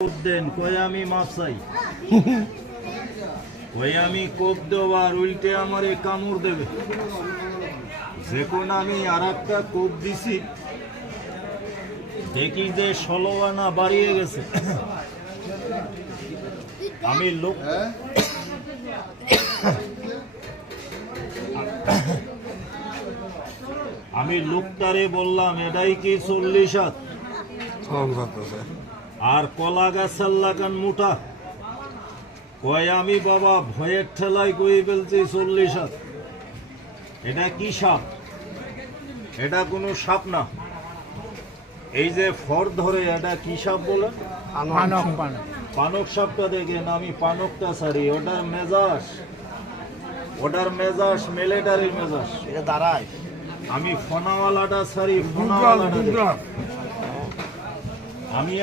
দেন কই আমি মাপ চাই কই আমি কোপ দেওয়ার উল্টে আমারে কামড় দেবে যখন আমি আর একটা কোপ দিছি দেখি যে 16 আনা বাড়িয়ে গেছে। আমি লোক আমি লোকটারে বললাম এটাই কি 40 হাত আর কলা গাছের লাগান মুঠা কয় আমি বাবা ভয়ের ঠেলায় কই বলছি 40 হাত। এটা কি সাপ? এটা কোনো সাপ না। এই যে ফর ধরে এটা কি সাপ বলে? পানক সাপটা দেখেন আমি পানকটা সারি ওটার মেজাজ মিলিটারি মেজাজ দাঁড়ায়। আমি ফোনাওয়ালাটা সারি ফোনাওয়ালাটা আমি